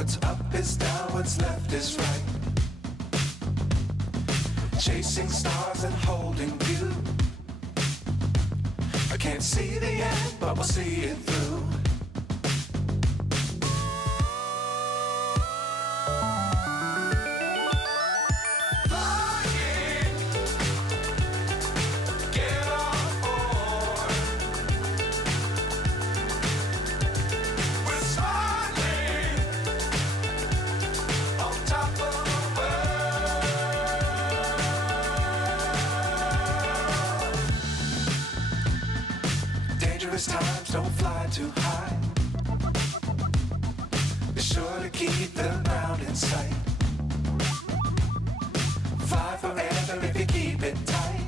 What's up is down, what's left is right. Chasing stars and holding you. I can't see the end, but we'll see it through. Dangerous times, don't fly too high. Be sure to keep the ground in sight. Fly forever if you keep it tight.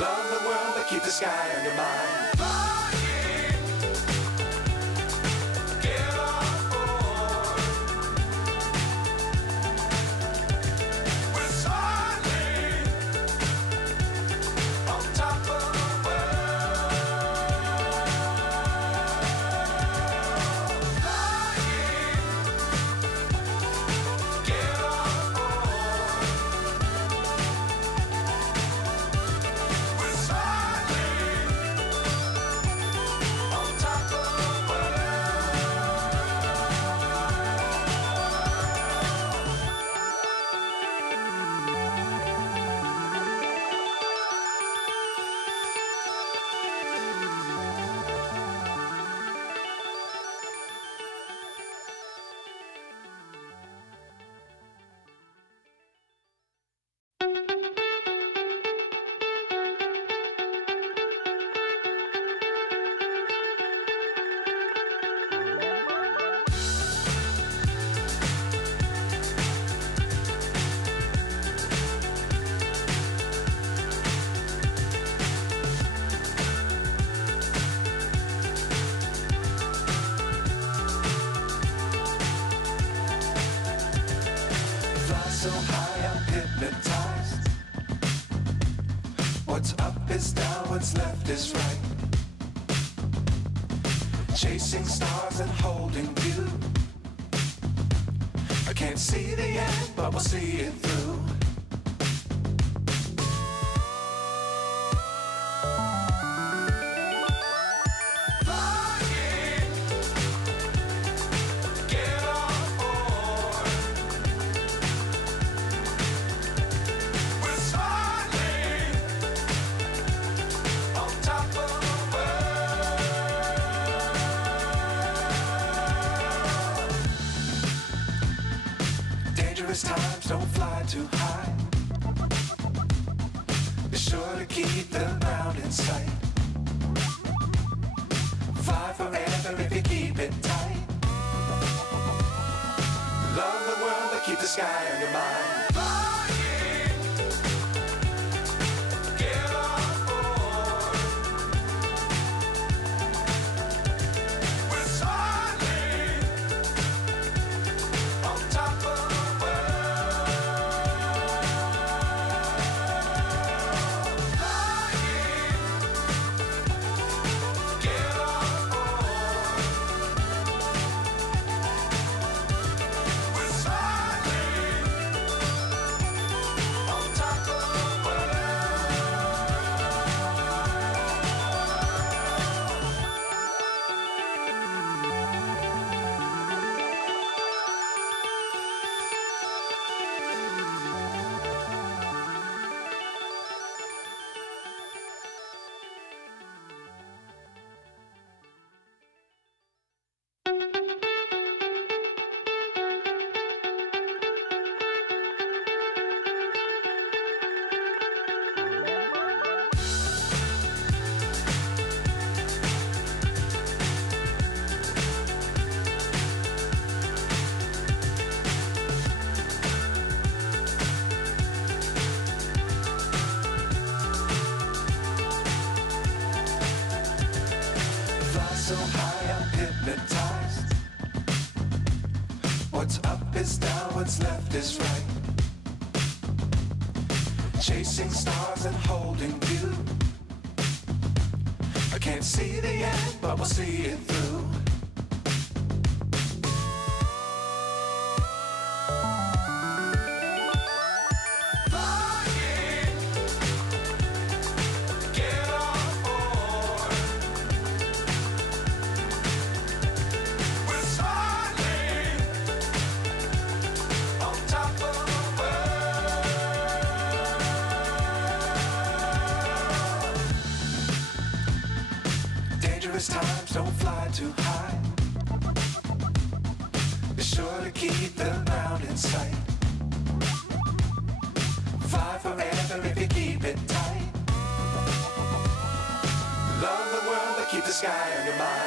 Love the world, but keep the sky on your mind. So high I'm hypnotized. What's up is down, what's left is right. Chasing stars and holding you. I can't see the end, but we'll see it through. Dangerous times, don't fly too high. Be sure to keep the ground in sight. Fly forever if you keep it tight. Love the world, but keep the sky on your mind. So high I'm hypnotized. What's up is down, what's left is right. Chasing stars and holding you. I can't see the end, but we'll see it through. Don't fly too high. Be sure to keep the ground in sight. Fly forever if you keep it tight. Love the world, but keep the sky on your mind.